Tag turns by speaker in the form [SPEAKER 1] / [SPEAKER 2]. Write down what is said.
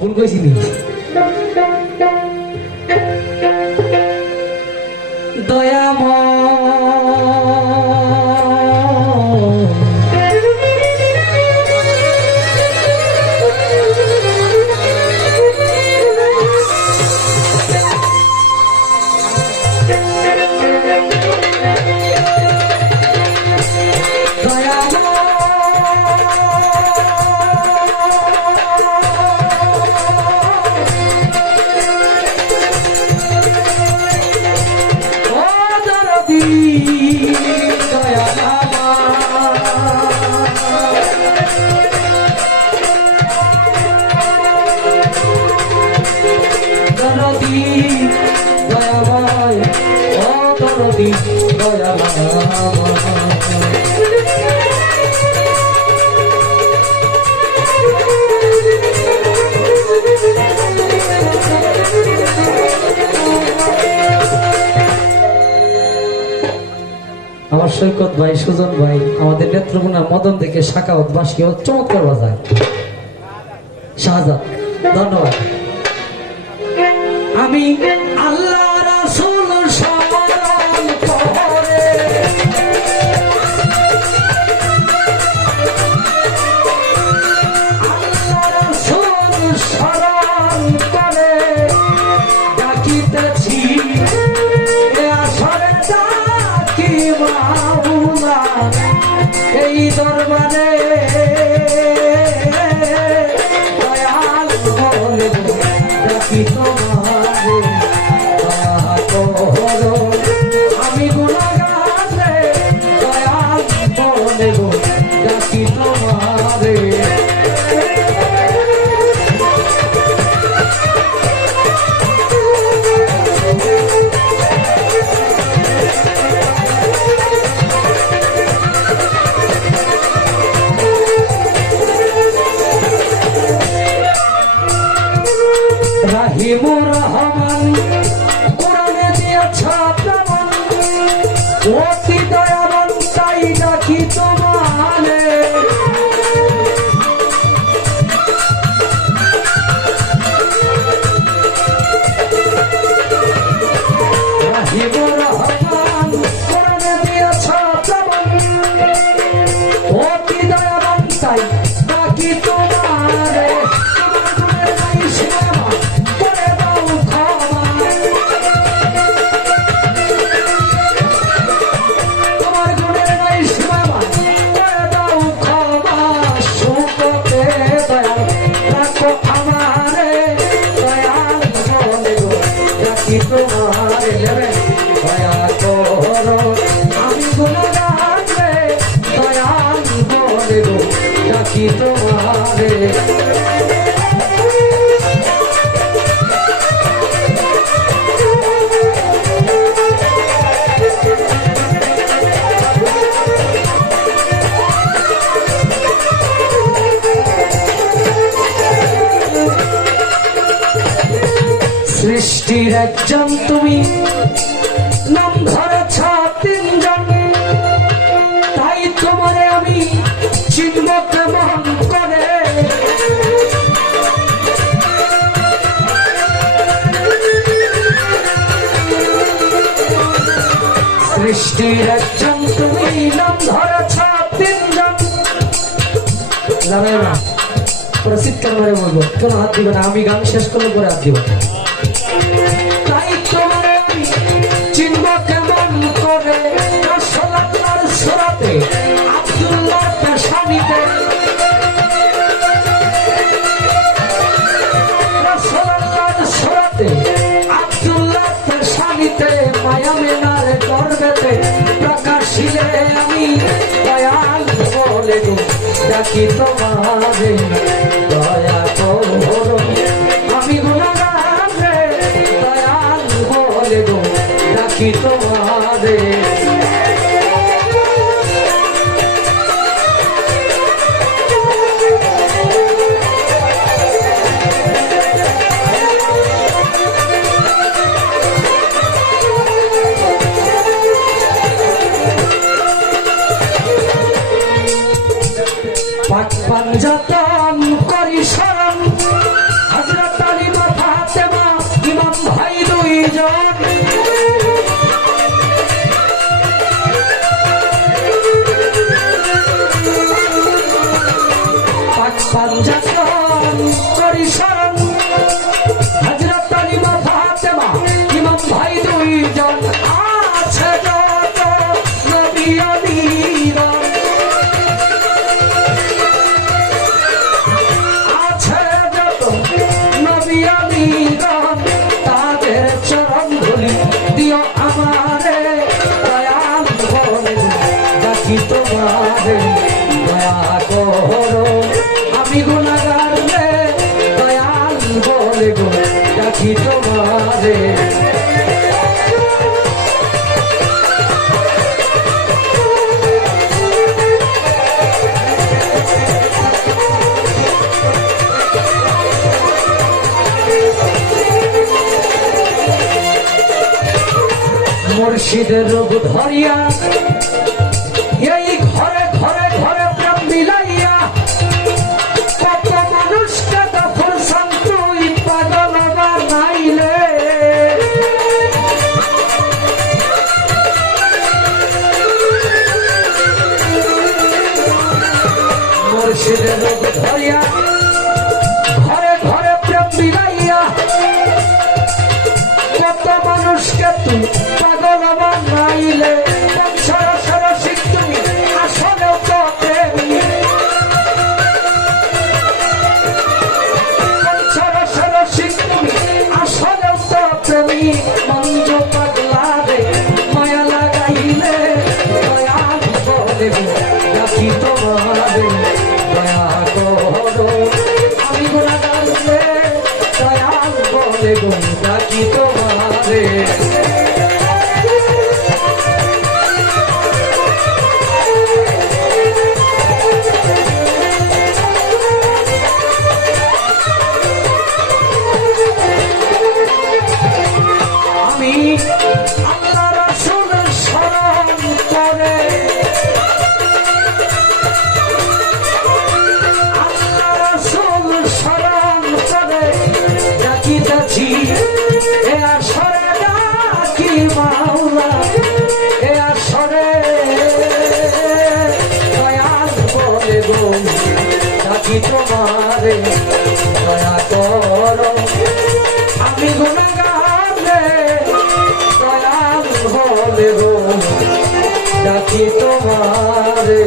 [SPEAKER 1] ভুল কইছিলি আমার সৈকত ভাই, সুজন ভাই, আমাদের নেত্রকোনা মদন থেকে শাখাওয়াত বাসী চমৎকার বাজায়। শাহজাদ, ধন্যবাদ। আমি আল্লাহ রাসূল স্মরণ করে। আল্লাহ রাসূল স্মরণ করে। ডাকিতেছি আসরে ডাকি মাওলা এই দরবারে। দয়াল বলে রাহিমুর রহমান কোরআনে দিয়েছ প্রমাণ অতি দয়াবান সৃষ্টির একজন তুমি। নাম ধরেছ তিনজন তাই তোমারে আমি চিনব কেমন করে। সৃষ্টির একজন তুমি নাম ধরেছ তিনজন জানাই না পুরো চিৎকার করে বলব, কেন হাত দিবে না, আমি গান শেষ করলে পরে হাত দিব। তাই সুরাতে আব্দুল্লাহ পেশানিতে মায়া মেনার গর্বেতে প্রকাশিলে আমি দয়াল বলে ডাকি তোমারে বলে গো ডাকি তোমারে। মুর্শিদের রূপ ধরিয়া মানুষকে তুই ডাকি তোমারে। দয়া করো। আমি গুণগানে দয়াল হলে গো ডাকি তোমারে।